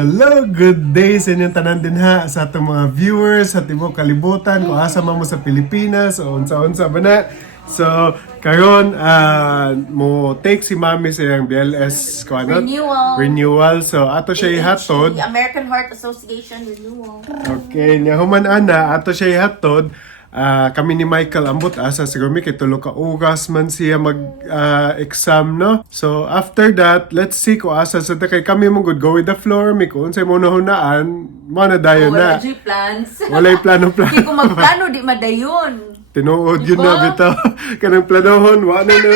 Hello, good day sa inyong tanan din ha sa atong mga viewers sa tibok kalibutan kung asa man mo sa Pilipinas o unsa-unsa ba na. So, karon mo take si Mami sa iyang BLS renewal. So, ato siya ihatod. American Heart Association renewal. Okay, nya human ana ato siya ihatod. Kami ni Michael ambot asa siguro kay tulo ka oras man siya mag exam no. So after that, let's see ko asa sa kay kami mo good go with the floor mi kun say mo hunaan mo na dayon na. Wala plans. Walay plano. Kaya kung magplano di madayon. Tinuod yun na bitaw kanang planohon wa na no.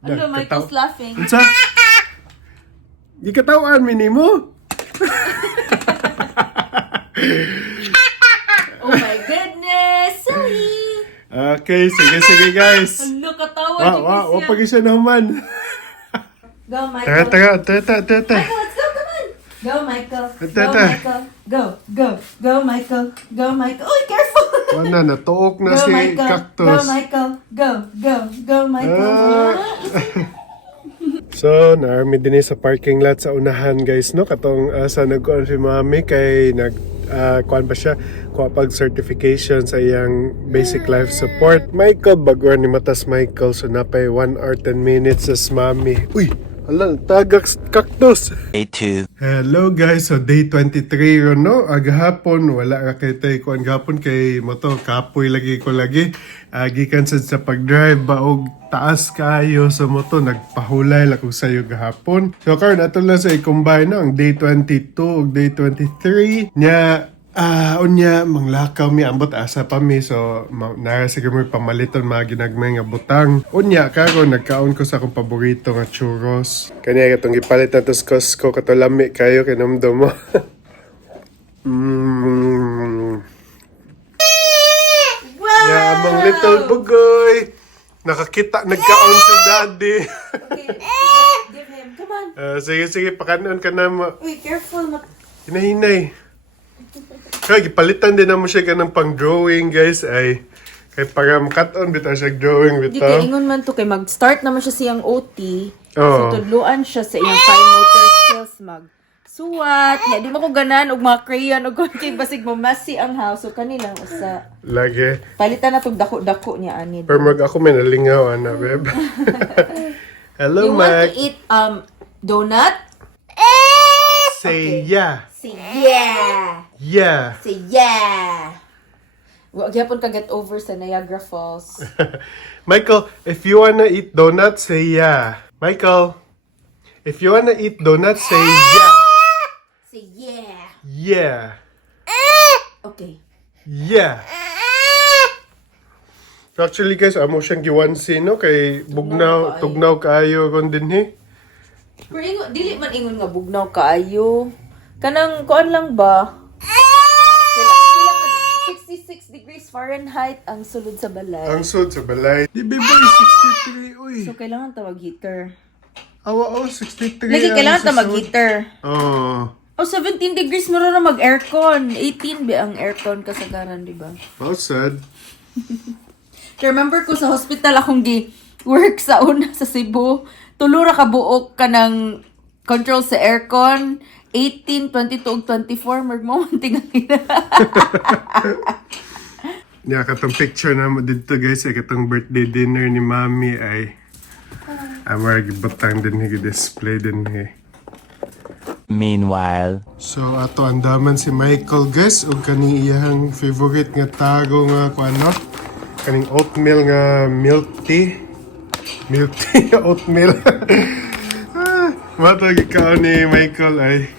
Ano, Michael's laughing. Unsa? Di katawan minimo. Oh my goodness! Sorry! Okay, sige guys. Ano katawa Wa pag siya naman. Go, Michael. Tara. Michael, let's go, come on! Go, Michael. Go, Tata. Michael. Go, Michael. Go, Michael. Oh, careful! Wala na, tuok na Go, si Michael. Cactus. Go, Michael. Go, Michael. So, naarmi din sa parking lot sa unahan guys, no? Katong sa nagkuhan si Mami kay kuhan ba siya? Kuha pag certification sa iyang basic life support. Michael, baguhan ni Matas Michael. So, napay 1 hour 10 minutes sa Mami. Uy! Hala, tagak Cactus! Day 2. Hello guys, so day 23 ron no, agahapon wala ra kay tay kuan gahapon kay moto kapoy lagi ko lagi. Gikan sa pag-drive baog taas kayo sa moto nagpahulay la kog sayo gahapon. So karon ato lang sa i-combine no ang day 22 ug day 23 nya unya manglakaw mi ambot asa pa mi so nara siguro may pamaliton mga ginagmay nga butang. Unya karon nagkaon ko sa akong paborito nga churros. Kanya katong gipalit na tos Costco kato lami kayo kinamdom mo. Wow! Yeah, among little bugoy. Nakakita nagkaon si daddy. Okay, give him. Come on. Sige pakanon ka na mo. Uy, careful. Hinahinay. Kaya gipalitan din na mo siya kanang pang drawing guys ay kay para makat-on bitaw siya drawing Di bitaw. kay ingon man to kay mag-start naman siya siyang OT. Oo. So tudluan siya sa iyang fine motor skills suwat. Nya di mo ko ganan og mga crayon og kay basig mo messy ang house so kanilang usa. Lagi. Palitan na tong dako-dako niya ani. Pero mag ako may nalingaw ana beb. Hello You want Mac. to eat donut? Say Okay. yeah. Say yeah. Yeah. Say yeah. Wa gyapon ka get over sa Niagara Falls. Michael, if you wanna eat donuts, say yeah. Michael, if you wanna eat donuts, say yeah. Say yeah. Yeah. Okay. Yeah. Actually guys, amo siyang giwansi no kay tugnaw kaayo kon dinhi. Pero ingon, dili man ingon nga bugnaw kaayo. Kanang kuan lang ba? Sila 66 degrees Fahrenheit ang sulod sa balay. Ang sud sa balay. Di ba 63 uy. So kailangan tawag heater. Awa 63. Lagi kailangan ang tawag susod. heater. Oh. Oh, 17 degrees mo na mag-aircon. 18 ba ang aircon kasagaran, di ba? How sad. Remember ko sa hospital akong work sa una sa Cebu. Tulura ka buok ka ng control sa aircon. 18, 22, ug 24. Magmamanting ang ina. Yeah, katong picture na mo dito guys, ay katong birthday dinner ni Mami ay gibutang din display din Meanwhile. So ato andaman si Michael guys ug kaning iyang favorite nga tago nga kuano kaning oatmeal nga milk tea oatmeal. Matag ikaw ni Michael ay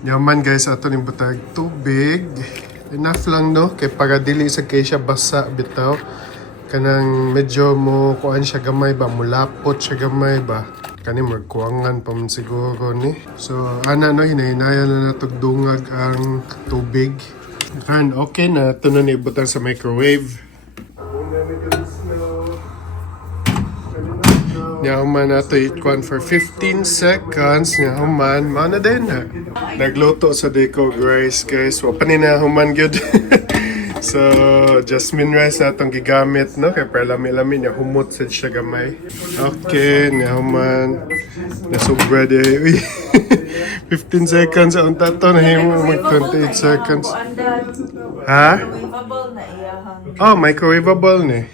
yaman guys ato ning butag tubig enough lang no kay para dili sa kay siya basa bitaw kanang medyo mo kuan siya gamay ba mulapot siya gamay ba kani magkuangan pa man siguro ni so ana no hinahinayan na natog dungag ang tubig and okay na ito na ibutang sa microwave. Nyahuman nato itkuan for 15 seconds. Nyahuman, mana din na. Nagluto sa deko rice guys. Wa pa ni nahuman gyud. So, jasmine rice na itong gigamit, no? Kaya para lami-lami niya, humot sa siya gamay. Okay, nyahuman. Nasubra de. Uy, 15 seconds ang tato na himo mag 28 seconds. Ha? Microwavable na iyahang. Oh, microwavable ni.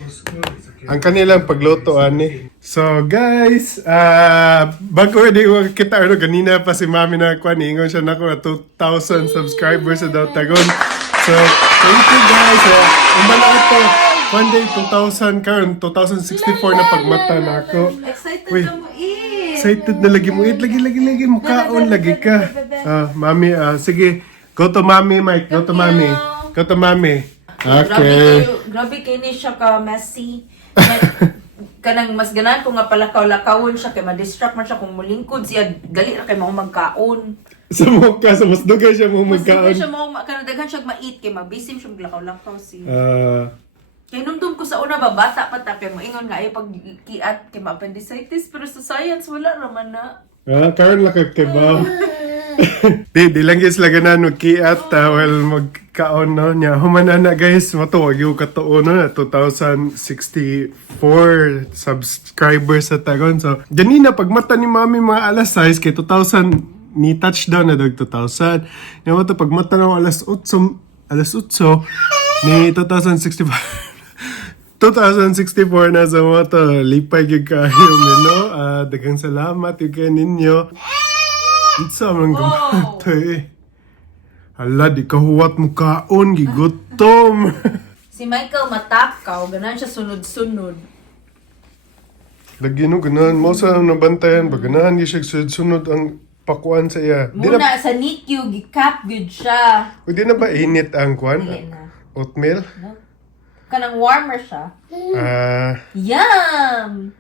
Ang kanilang pagluto ani. So guys, bago di ko kita ano ganina pa si Mami na kuan ingon siya nako na 2,000 subscribers sa daw tagon. So, thank you guys. Umbala ito. One day 2,000 karon 2064 na pagmata na ako. Excited Uy. na mo eat. Excited na lagi mo. Lagi mukaon lagi ka. Mami, sige. Go to Mami, Mike. Go to Mami. Go to Mami. Okay. Grabe kayo ni siya ka messy. Kanang mas ganan ko nga palakaw-lakawon siya kay ma-distract man siya kung mulingkod siya gali ra kay mao magkaon. Sa mukha, sa mas dugay siya mo Mas magkaon. siya mo kanang siya ma-eat kay mabisim siya maglakaw-lakaw siya. Kay nung ko sa una ba bata pa ta kay moingon nga ay pag kiat kay ma-appendicitis pero sa science wala raman na. Karon lang kay ba? Di lang guys laganan magkiat while magkaon no nya. Humana na guys, matuwag yung katuon no na 2064 subscribers sa tagon. So, ganina pag mata ni Mami mga alas 6 kay 2000 ni touchdown na dag 2000. Nya mo to pag mata ng alas 8 ni 2065. 2064 na sa mo to. Lipay yung kayo, no? Dagang salamat yung kayo ninyo. Ito ang gumato eh. Hala, di kahuwat mo kaon, gigutom. Si Michael matakaw, ganan siya sunod-sunod. Lagi no, ganahan mo sa nabantayan ba? Ganahan di siya sunod ang pakuan sa iya. Muna sa NICU, gikap good siya. Di na ba init ang kwan? Dili na. Oatmeal? No? Kanang warmer siya. Yum!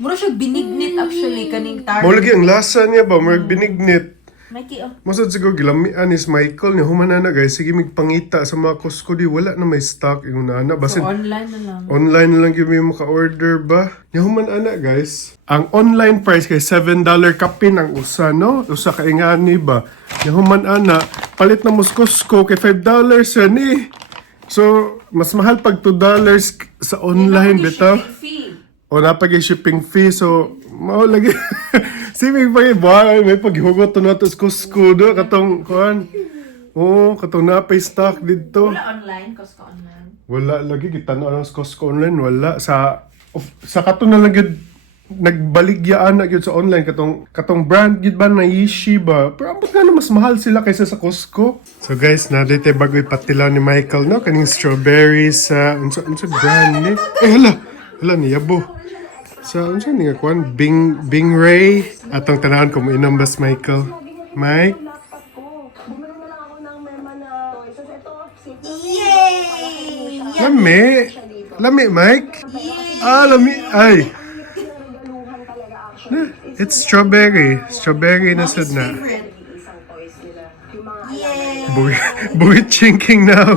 Mura siya binignit actually, kaning tar. Mo lagi ang lasa niya ba? Marag binignit. Mikey, oh. Masad siguro gilamian is Michael niya. Humana na guys. Sige magpangita sa mga Costco di. Wala na may stock yung nana. So, Basin online na lang. online na lang yung may maka-order ba? Niya humana na guys. Ang online price kay $7 kapin ang usa no? Usa ka ingani ba? Niya humana na. Palit na mo sa Costco kay $5 yan eh. So, mas mahal pag $2 sa online bitaw. O napag yung shipping fee, so, mao lagi. Sige, pag-iba, may paghugot to na to sa Costco do, katong, kuhan. Oo, katong napay stock dito. Wala online, Costco online. Wala lagi, kita na ang Costco online, wala. Sa katong na lang yun, nagbaligyaan na yun sa online, katong brand yun ba na Yishi ba? Pero ambot nga na mas mahal sila kaysa sa Costco. So guys, na dito bagoy patilaw ni Michael, no? Kaning strawberries sa, unsa brand ni? Hala, niyabo. Sa unsa ni nga kuan Bing Ray atong tanawan ko mo inambas Michael. Mike. Yay! Lami Mike. Lami ay. It's strawberry. Strawberry na sad na. Yay! Buwi chinking now.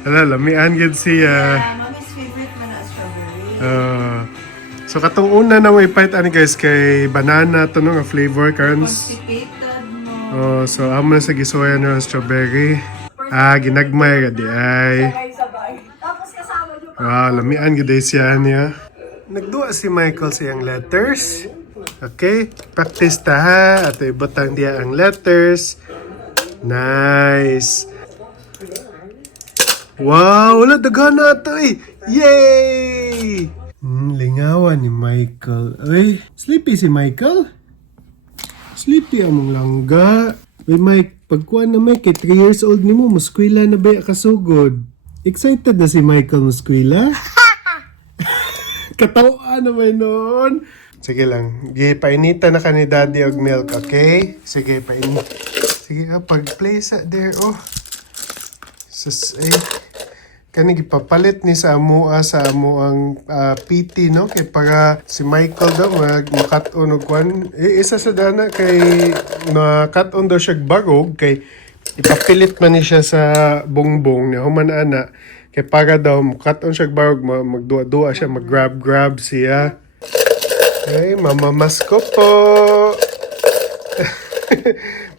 Hala, lamian gid siya. Mommy's favorite man na strawberry. So katong una na may fight ani guys kay banana to no nga flavor karon. Constipated mo. So amo na sa gisoya na strawberry. Ginagmay gadi ay. Lamian gid siya niya. Nagduwa si Michael siyang letters. Okay, practice ta ha. Ato ibutang dia ang letters. Nice. Wow, wala daghan na to eh. Yay! Lingawan ni Michael. Ay, sleepy si Michael? Sleepy among langga. Ay, Mike, pagkuhan na Mike, 3 years old ni mo, muskwila na ba kasugod? Excited na si Michael muskwila? Katawaan na may noon. Sige lang, painita na ka ni Daddy og milk, okay? Sige, painita. Sige, pag-play sa there, oh. Kani gipapalit ni sa amo ang PT no kay para si Michael daw makat-on og kwan isa sa dana kay makat-on daw siya bagog kay ipapilit man ni siya sa bongbong niya human ana kay para daw makat-on siya bagog magduwa-duwa siya mag-grab siya. Okay, mamamasko po.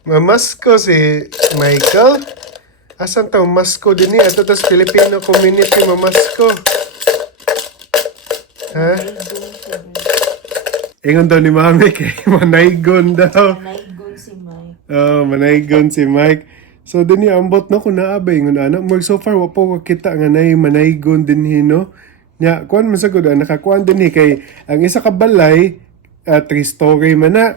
Mamasko si Michael. Asan taong masko din niya? Ito tas Filipino community mamasko. Ha? Ingon daw ni Mami kay manaygon daw. Nagyud si Mike. Oh, manaygon si Mike. So dinhi ambot no kun naabay ngon ana mo so far wa po kita nga nay manaygon dinhi no. Nya kuan man sa gud nakakuan dinhi kay ang isa ka balay 3-story man na.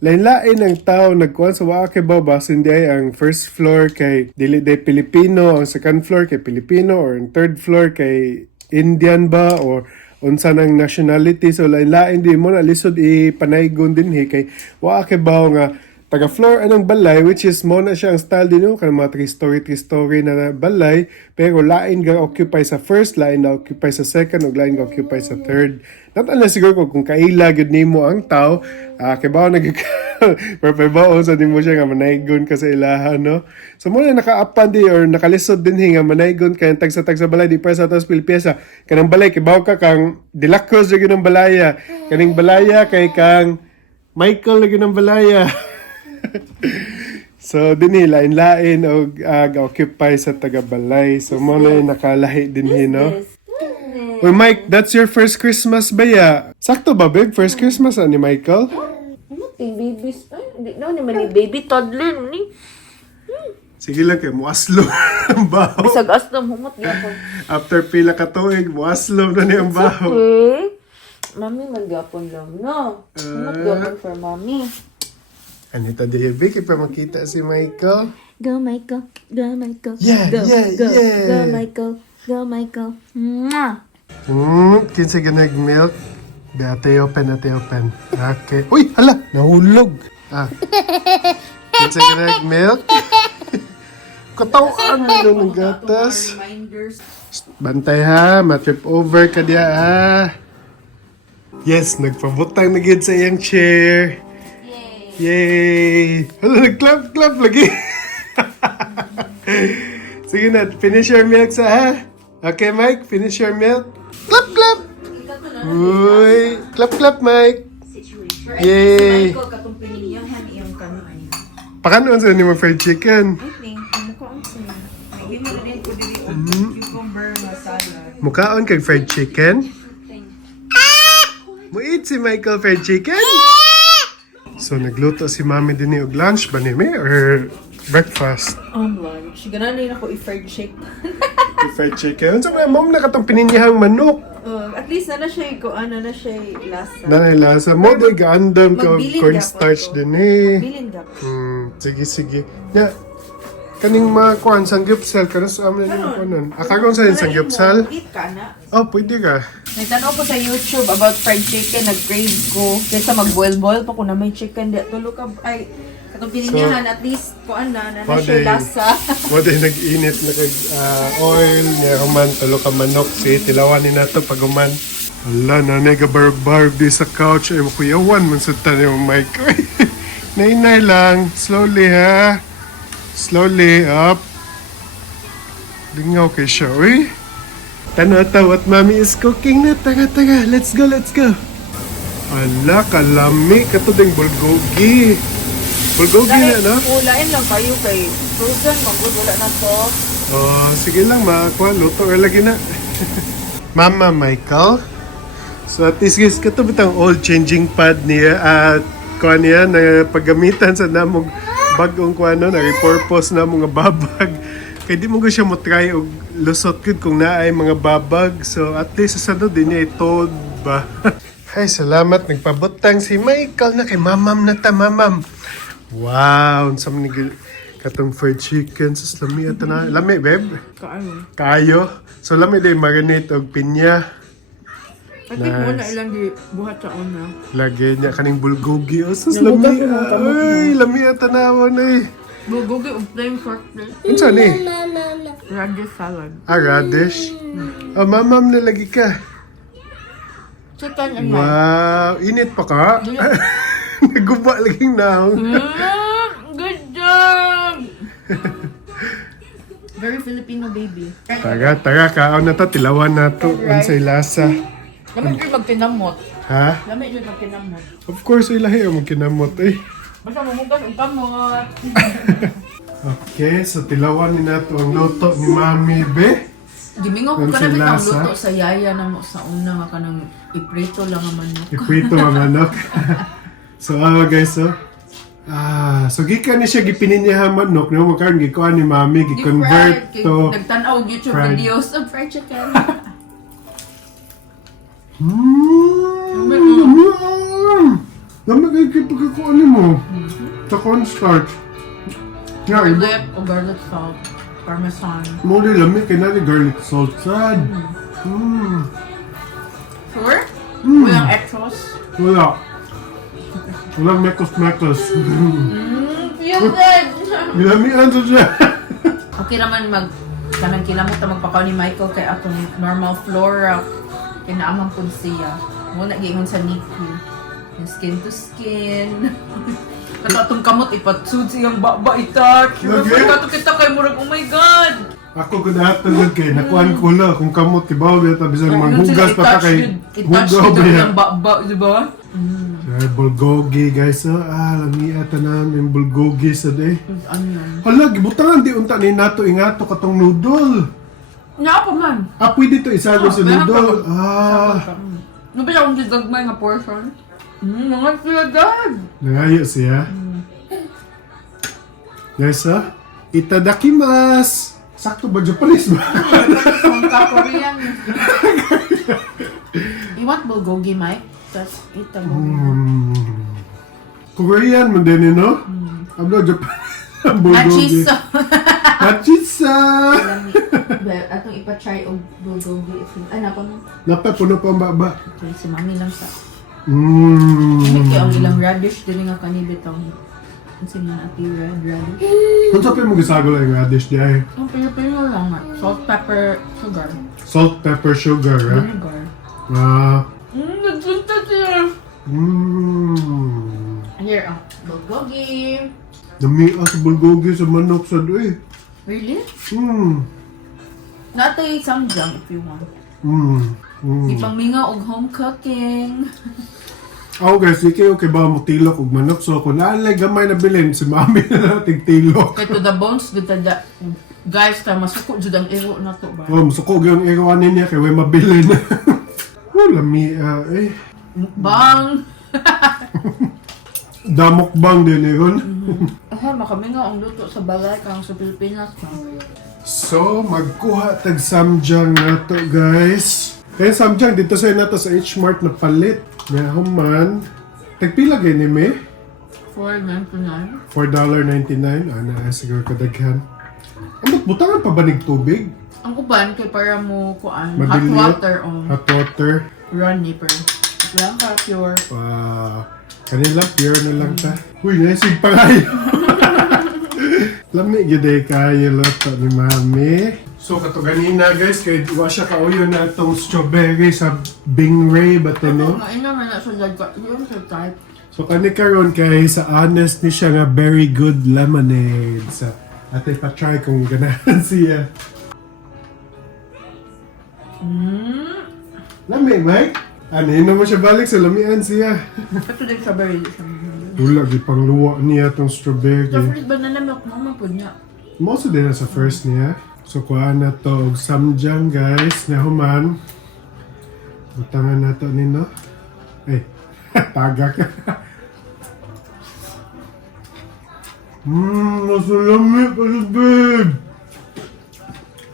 Lain-lain ang tao nagkuhan sa waa kay Babas, hindi ay ang first floor kay dili day Filipino, ang second floor kay Filipino, or ang third floor kay Indian ba, or unsa nang nationality. So lain-lain di mo na lisod ipanaygon din kay waa kay bawo nga taga floor anong balay, which is mo na siya ang style din yung mga 3-story na balay, pero lain ga occupy sa first, lain na occupy sa second, ug lain ga occupy sa third. Natala siguro ko kung kaila gud nimo ang tao, kay bawo perfect sa nimo siya nga manaygon ka sa ilahan, no? So mo na nakaapan di or nakalisod din nga manaygon kay tag sa balay di pa sa tos Pilipesa. Kanang balay kay bawo ka kang Dilacruz lagi ng balaya. Kaning balaya kay kang Michael lagi ng balaya. So dinhi lain-lain og occupy sa taga-balay. So mo na nakalahi dinhi, no? Uy Mike, that's your first Christmas ba ya? Sakto ba babe? First Christmas ni Michael? Babies. Ay, hindi na ni mali baby toddler ni. Sige lang kay muaslo ang baho. Bisag astom humot gyapon. After pila ka tuig, muaslo na niya ang baho. Okay. Mami magyapon lang no. Humot gyapon for mami. Anita Diabic, pa makita si Michael. Go Michael, go Michael. Yeah, go, yeah, go, yeah. Go Michael, go Michael. Mwah. Kinsa ganag milk. Ate open. Okay. Uy, hala, nahulog. Kinsa ganag milk. Katawan mo ng gatas. Bantay ha, matrip over ka diya ha. Yes, nagpabutang na gid sa iyang chair. Yay! Hala, nag-clap lagi. Sige na, finish your milk sa ha. Okay, Mike, finish your milk. Clap! Uy, clap, Mike. Yay! Pakanoon sa ni mo fried chicken? Mukhaon kag fried chicken? Muit si Michael fried chicken? So nagluto si Mami din og lunch ba ni or breakfast? Lunch. Gananin ako i-fried chicken. Fried chicken? So mom na katong pininyahang manok. At least na siya na siya lasa. Nanay lasa mo di gaandam ko Magbilin cornstarch gyapon din eh. Bilin dapat. Sige. Ya. Kaning makuan sanggupsal kana sa amin ni kuanan. Akagon sa sanggupsal? Eat ka na. Oh, pwede ka. Nagtanong ko sa YouTube about fried chicken, nag-crave ko. Kaysa mag-boil-boil pa ko na may chicken. Tulo ka, ay, katong pininyahan, at least, kuan na siya lasa. Mo din nag-init na kag oil niya human tulo ka manok si tilawan ni nato pag human. Ala na nagabarog-barog di sa couch ay makuyawan man sa tanim ng mic. Nainay lang, slowly ha. Slowly up. Lingaw kay siya, uy. Tanaw what mommy is cooking na. Taga. Let's go. Ala, kalami. Katuding bulgogi. Bulgogi na, no? Ulain lang kayo kay frozen. Wala na to. Oh, sige lang, makakuha. Luto or lagi na. Mama Michael. So at least guys, kato bitang old changing pad niya at kuha niya na paggamitan sa namog bagong kuha no, na repurpose na mga babag. Kaya di mo ko siya mo try og lusot good kung naay mga babag. So at least sa do din niya itod ba. Ay, salamat. Nagpabutang si Michael na kay mamam na ta, mamam. Wow, unsam ni katong fried chicken sa lami ata na. Lami, babe? Kayo. So lami din marinate og pinya. I think mo na ilang buhat sa una. Lagi niya kaning bulgogi. O, sus lami. Ay, lami ata na ako na eh. Bulgogi of plain pork dish. Unsa ni? Radish salad. Radish? Oh, mamam na lagi ka. Chicken and Wow, init pa ka? Naguba laging naong. Good job! Very Filipino baby. Taga, kaon na to, tilawan na to. Unsay lasa. Lamig yung magtinamot. Ha? Lamig yung magtinamot. Of course, ilahi ang magkinamot eh. Basta mamugas ang kamot. Okay, so tilawan ni nato ang luto ni Mami Be. Gimingaw ko Ang ka na bitang lasa. luto sa yaya na mo sa una nga kanang iprito lang ang manok. Iprito ang manok. So, guys, so. So gikan ni siya gipininyahan manok, no? Makaroon, gikuan ni mami, gi-convert to... Nagtanaw og YouTube fried. videos of fried chicken. Lamig ay pagkakuan ni mo. Sa cornstarch. Nga, iba. Garlic o garlic salt. Parmesan. Muli lamig, kaya na garlic salt. Sad. Sure? Walang extras? Wala. Walang mekos-mekos. Feel good! Ginamihan sa siya. Okay naman kanang kinamot na magpakaw ni Michael kay atong normal flora. Kinaamang po siya. Muna gingon sa Nikki. Yung skin to skin. Katatong kamot ipatsud siyang baba itouch. Okay. Kato kita kay murag, oh my God! Ako kunahatag kay nakuan ko la kung kamot kibaw beta bisan manghugas pa ta kay I-touch hugaw nito ba yung baba, di ba? bulgogi guys, lami tanan yung bulgogi sa de. Ano yan? Hala, gibutangan di unta ni nato ingato katong noodle. Nga pa man. Pwede to isago sa noodle. Ano ba yung gagmay nga portion? Mga sila dad! Nangayo siya. Guys, itadakimasu. Sakto ba Japanese ba? Korean. You want bulgogi, Mike? That's ita Korean man din, no? Hablo Japanese. Bulgogi. Nachisa! Hachisa! Atong ipa-try og bulgogi. Ano ko no? Napa, puno pa ang baba. Okay, si mami lang sa... Hindi ang ilang radish din nga kanibit ang... Kasi nga ati red radish. Kung sa mo gisago lang yung radish diya Ang Pilipino lang nga. Salt, pepper, sugar. Salt, pepper, sugar, ha? Vinegar. Nagsunta siya! Here, bulgogi. Namias sa bulgogi sa manok sa doy. Really? Mm. Natay samjang if you want. Ipangminga og home cooking. Ako guys, ikaw ba mo tilok og manok? So kung naalay gamay na bilin, si mami na nating tilok. Kay to the bones, gud da. Guys, ta masuko jud ang iro na to ba? Masukog yung ikawanin niya kay way mabilin. Lami, Bang! damok bang din yun. Makaminga ang luto sa balay kang sa Pilipinas. So, magkuha tag samjang na to guys. Kaya samjang dito sa nato sa H-Mart na palit. Nga human. Tagpila gani me? $4.99. $4.99. Na siguro kadaghan. Ang butangan pa ba nig tubig? Ang uban kay para mo kuan hot Madili. water o Hot water. runny per. Lang ka pure. Kanila, pure na lang ta. Uy, naisig pa kayo. Lami gede kayo loto ni mami. So kato ganina guys, kay wa siya kauyo na itong strawberry sa Bingray ba to no? Maina man na sa dagka. Yun sa type. So kani karon kay sa honest ni siya nga very good lemonade. Sa ate pa try kung ganahan siya. Lami, Mike? Ano, yun naman siya balik sa lamian siya. Ito din sa berry. Wala, di pang luwa niya itong strawberry. Sa fruit banana milk mo mapod niya. Most din na sa first niya. So, kuha na to og samjang, guys. Na human. Butangan na to nino. Ay, tagak. Nasa lamig, babe.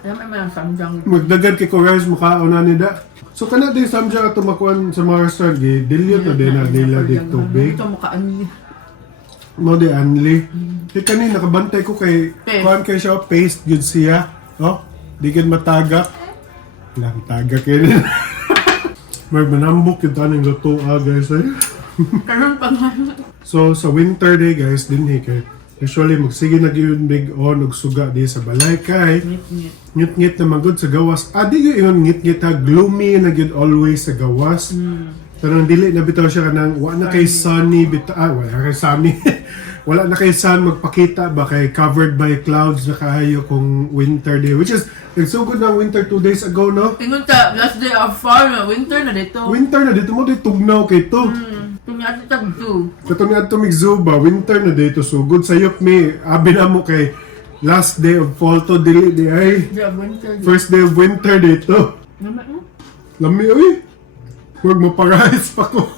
Alam mo ang samjang. Magdagad kay ko guys, mukhaon na ni da. So, kana din samjang ato makuan sa mga restaurant, dilute na din na nila di tubig. Ito mukhaan niya. No, di anli. Kaya kanina, nakabantay ko kay Paste. kuhan kay siya, paste good siya. Oh, di gan matagak. Lang tagak yun. May manambok yung taning luto guys. Karoon pa nga. So, sa winter day guys, dinhi kay usually magsige na gyud big on og suga di sa balay kay Ngit-ngit. ngit-ngit na magud sa gawas. Di gyud ngit-ngit ha, gloomy na gyud always sa gawas. Tanang dili na bitaw siya kanang wa na kay sunny bitaw, wala kay sunny. Wala na kay sun magpakita ba kay covered by clouds na kaayo kung winter day, which is nagsugod na winter 2 days ago no. Tingon ta, last day of fall na winter na dito. Winter na dito mo di tugnaw kay to. Tunyati tag 2. Katong nga ito migzuba, winter na dito sugod sayop mi abi na mo kay Last day of fall to dili di ay. First day of winter dito. Lami uy. Huwag maparais pa ko.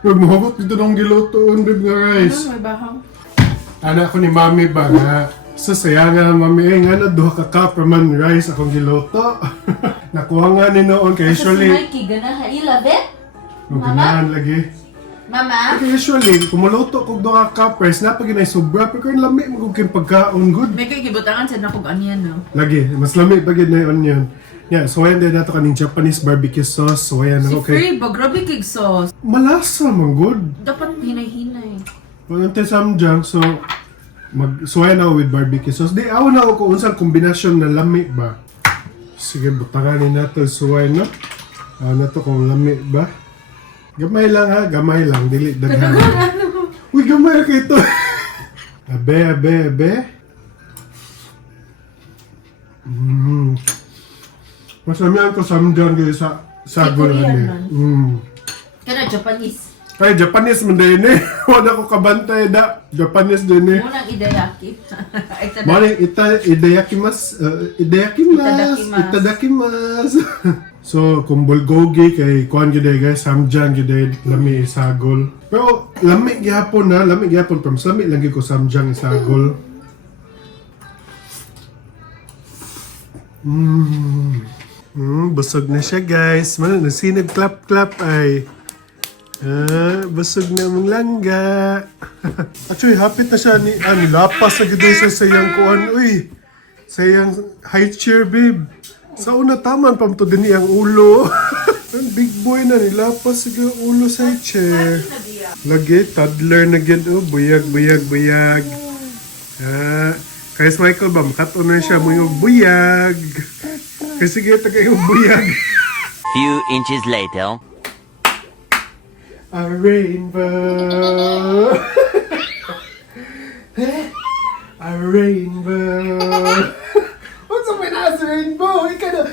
Huwag mahugot dito ng gilutoon bib nga rice. Anak ko ni mami ba nga. Sasayangan mami ay nga na duha ka cup man rice akong giluto. Nakuha nga ni noon kay usually. Mikey, ganahan ilabe? Maganahan lagi. Mama? Kaya usually, kumuluto kong duha ka cup rice, napaginay sobra, pero kung lami, maguging pagkaon good. May kikibutangan sa nakog onion, no? Lagi, mas lami pagid na yun yun. Yeah, so ayan din nato kaning Japanese barbecue sauce. So ayan, Si okay. Free, grabe kig sauce. Malasa man good. Dapat hinay-hinay. Pagante samjang, so so ayan ako with barbecue sauce. Di ako na ako kung unsang kombinasyon na lami ba. Sige, butanganin nato suway, no? Nato kung lami ba. Gamay lang ha, gamay lang, dili daghan. Uy, gamay ka ito. Abe. Mas lamihan ko samjang kayo sa sagol Korean ani. Kana Japanese. Ay, Japanese man din eh. Wala ko kabantay da. Japanese din eh. Munang idayaki. Morning, itadakimasu. Itadakimasu. So, kung bulgogi kay kuan gid guys, samjang gid lami isagol. Pero lami gyapon na, lami gyapon from lami lang gyud ko samjang isagol. Busog na siya guys. Man, nasinag clap ay. Busog na mong langga. Actually, hapit na siya ni lapas na gid siya sa iyang kuan. Uy, sa iyang high chair, babe. Sa una taman pam to din ang ulo. Ang big boy na nilapas sa ulo sa high chair. Lagi, toddler na gid. Oh, buyag. Kaya Michael ba, makato na siya mo yung buyag. Kasi sige, taga yung buyag. Few inches later. A rainbow. A rainbow. What's up with us, rainbow? Wake up.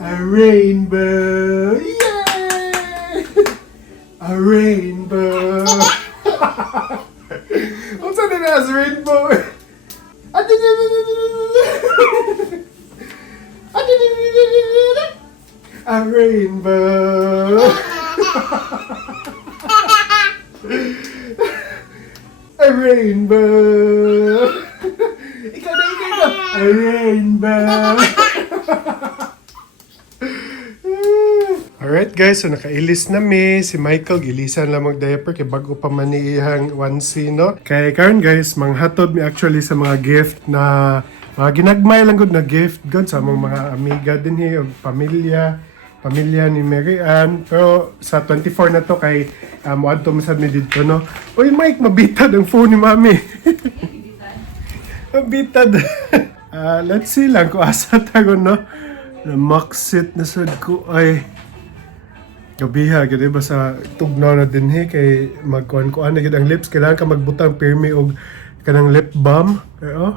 A rainbow. Yay! A rainbow. What's up with us, rainbow? A rainbow. A rainbow. Ikaw na. A rainbow. Alright guys, so nakailis na mi. Si Michael, gilisan lang mag-diaper kay bago pa man iyang onesie, no? Kay karon guys, manghatod mi actually sa mga gift na mga ginagmay lang gud na gift gud sa among mga amiga dinhi o pamilya ni Mary Ann. Pero sa 24 na to kay muadto masad mi dito, no? Uy Mike, mabitad ang phone ni Mami. Mabitad. Let's see lang kung asa tago, no? Na maxit na sad ko ay gabiha gid ba sa tugnaw na dinhi kay magkuan-kuan na gid ang lips, kailangan ka magbutang pirmi og kanang lip balm. Pero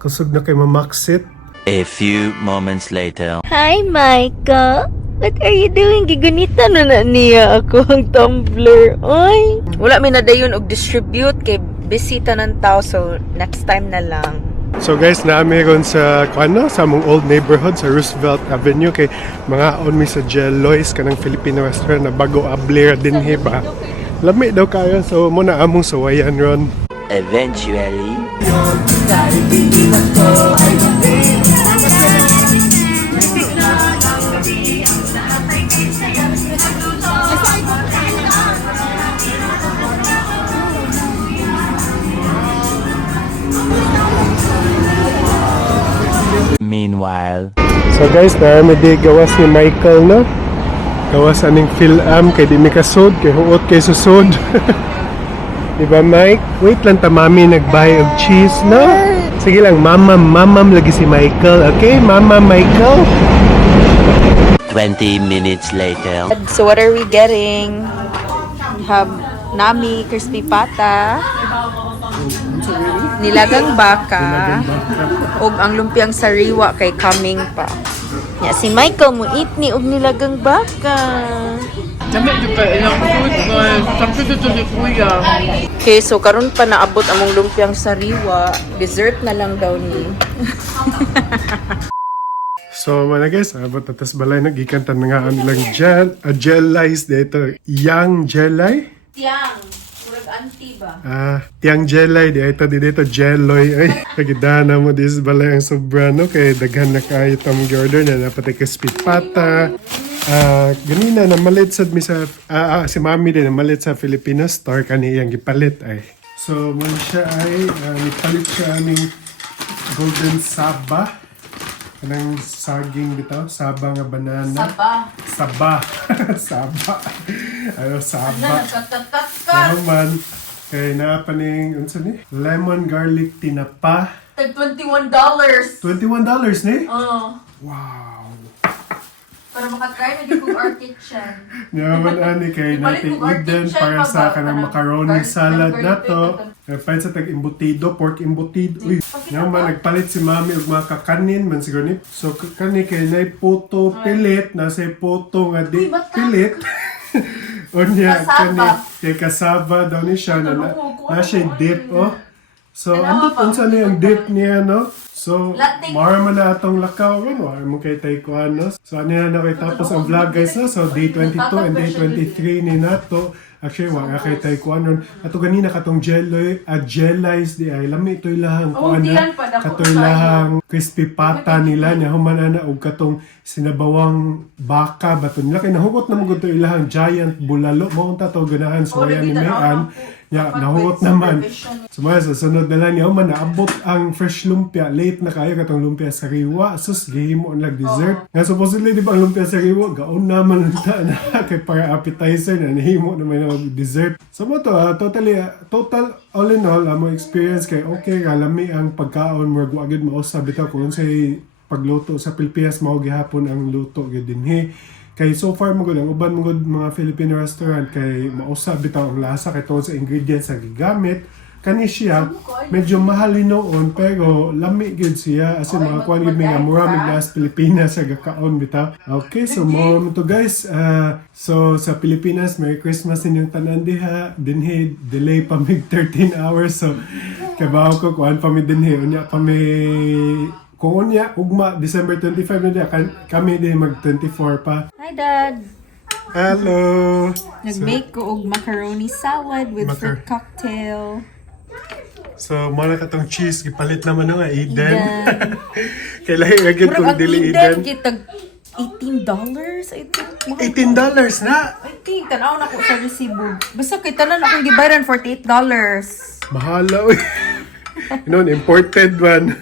kusog na kay mamaksit. A few moments later. Hi, Micah. What are you doing? Gigunita na niya ako ang tumbler. Ay! Wala mi na dayon og distribute kay bisita ng tao, so next time na lang. So guys, naami ron sa sa among old neighborhood sa Roosevelt Avenue kay mga on mi sa Jelloy's kanang Filipino restaurant na bago abler dinhi ba. Lami daw kayo, so mo na among sawayan ron. Eventually. Meanwhile. So guys, naami di gawas ni Michael, no? Gawas aning Phil-Am kay di mi kasod kay huot kay susod. Diba Mike? Wait lang ta, mami nagbuy of cheese, no? Sige lang, mamam lagi si Michael. Okay, mama Michael? 20 minutes later. So what are we getting? Have nami crispy pata, nilagang baka, ug ang lumpiang sariwa kay coming pa. Ya si Michael mo eat ni og nilagang baka. Okay, so karon pa naabot among lumpiang sariwa. Dessert na lang daw ni. So mga guys, abot na tas balay nagikan ta nga ang lang gelize dito. Yang gelay? Tiang. Murag auntie ba? Tiang gelay dito geloy. Ay, nagidana mo this balay ang sobra no kay daghan na kayo tong order na napatay crispy pata. Ganina na malit sad mi sa si Mami din na malit sa Filipino store kaniyang gipalit ay. So man siya ay nipalit siya aming golden saba. Kanang saging bitaw, saba nga banana. Saba. Saba. Ano saba? Nagkatatat ka. Naman kay napaning unsa ni? Lemon garlic tinapa. Tag $21. $21 ni? Oh. Wow. Para makatry na yung our kitchen. Naman ani kay natin uden para sa kanang macaroni salad nato. Pahit sa tag-imbutido, pork imbutido. Uy, naman nagpalit si Mami og mga kakanin man siguro ni. So kani kay nay poto pilit na say poto nga di pilit. Unya kani kay kasaba daw ni siya na siya dip oh. So andot unsa ni ang dip niya no? So, mara man na atong lakaw ron, wala mo kay tay ko ano. So, ano na kay tapos ang vlog guys no? So, day 22 and day 23 ni nato. Actually, wala kay tay ko ano. Ato ganina katong gelize di ay. Lami ito ilahang ko ano. Katong ilahang crispy pata nila. Nya human na og katong sinabawang baka. Baton nila. Kaya nahugot na mo ito ilahang giant bulalo. Maunta to ganahan. So, yan ni Mayan. Ya, nahugot naman. So mga sa sunod na lang niya, naabot ang fresh lumpia. Late na kayo katong lumpia sariwa. Sus, gihimo ang dessert. Nga supposedly, di ba ang lumpia sariwa? Gaon naman na kay para appetizer na nahimo naman ang dessert. So mo to, total all in all, mo experience kay okay, kalami ang pagkaon mo, agad mausab bitaw kung say pagluto sa Pilipinas, mao gihapon ang luto gid dinhi. Kay so far mo ang uban mo mga Filipino restaurant kay mausab bitaw ang lasa kay tungod sa ingredients sa gigamit. Kani siya medyo mahal noon pero lami gid siya as in mga kuan gid nga mura mig las Pilipinas sa gakaon bitaw. Okay, so mo to guys. So sa Pilipinas, Merry Christmas inyong tanan diha. Dinhi delay pa mig 13 hours so kabaw ko kuan pa mi dinhi unya pa mi kung unya, ugma, December 25 na diya, kami din mag-24 pa. Hi, Dad. Hello! Nag-make ko og macaroni salad with fruit cocktail. So, muna ka tong cheese, gipalit naman nga, Eden. Kailangan agad kung dili Eden. Eden. Kitag $18, I think. $18 na! I think, tanaw na ko sa resibo. Basta kay tanan akong gibayaran $48. Mahala, uy. Noon, imported man.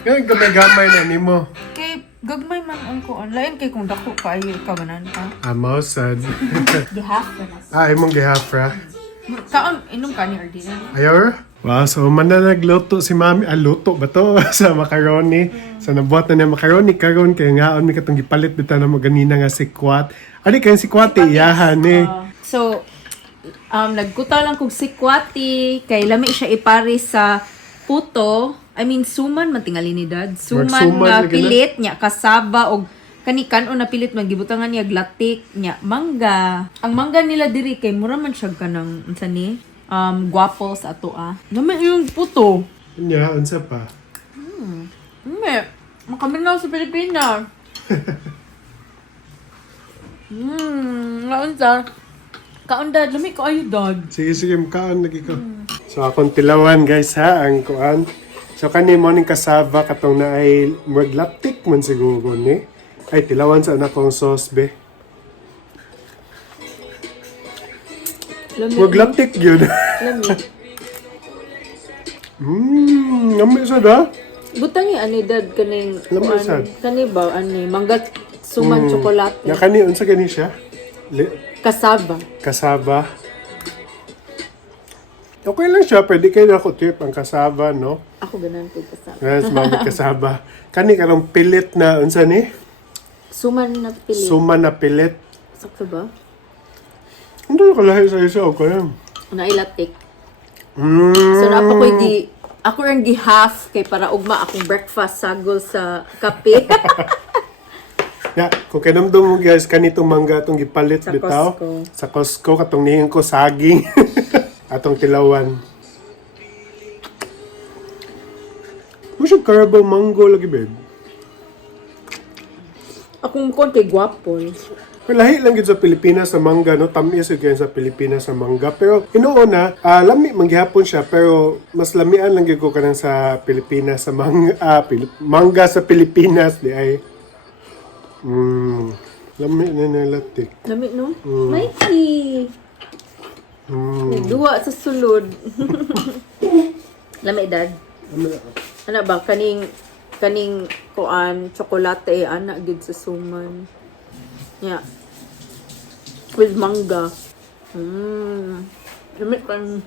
Ngayon, gamay-gamay na ni mo. Kay, gagmay man ang ko online. Kay kung dako kayo, ikabanan ka. Mausad. Gihafra na. Imong gihafra. Kaon, inom ka ni Ardina. Ayaw? Wow, so man na nagluto si Mami. Luto ba to? Sa macaroni. So nabuhat na niya macaroni karon kaya ngaon mi katong gipalit bitaw na mo ganina nga si Kwat. Ani kay si Kwat iyahan ni. So, nagkuta lang kog si Kwati. Kay lami siya ipari sa puto. I mean, suman man tingali ni Dad. Suman nga pilit niya, kasaba, o kanikan o na pilit man, gibutangan niya glatik niya, mangga. Ang mangga nila diri kay mura man siya ka ng, unsa ni, guwapo sa ato Naman yung puto. Nya, unsa pa? Makaminaw sa Pilipinas. Unsa? Kaon Dad, lami ko ayo Dad. Sige, makaon lagi ko. So, akong tilawan guys ha, ang kuan. So, kani mo ning kasaba katong na ay maglaptik man siguro ni. Ay, tilawan sa anak kong sauce be. Maglaptik yun. Lami sa da? Butangi ani Dad kaning Lami sa. kani ba ani mangga suman chocolate. Na kani, unsa gani siya? Kasaba. Kasaba. Okay lang siya, pwede kayo na ako tip ang kasaba, no? Ako ganan ko kasaba. Yes, mami kasaba. Kani karong pilit na, unsa ni? Suman na pilit. Suman na pilit. Sakto ba? Hindi ko lahi sa isa, okay. Nailatik. So napa ko ako ang gi-half kay para ugma akong breakfast sagol sa kape. Kung kinamdum mo guys, kanitong mangga itong gipalit Sa bitaw. Costco. Sa Costco, katong nihin ko saging. atong tilawan. Mo siya Carabao mango lagi, babe. Akong kon kay gwapon. Lahi lang gid sa Pilipinas sa mangga, no? Tamis yun kayo sa Pilipinas sa mangga. Pero inuuna, lami manggihapon siya, pero mas lamian lang gid ko kanang sa Pilipinas sa mangga sa Pilipinas di ay. Lami na nalatik. Lami, no? Mikey! Nagduwa sa sulod. Lami, Dad. Ano ba? Kaning kuan, tsokolate, anak gid sa suman. Yeah. With manga. Lami kan.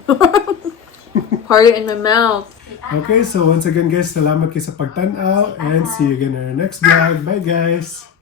Party in my mouth. Okay, so once again guys, salamat kayo sa pagtanaw and see you again in our next vlog. Bye guys!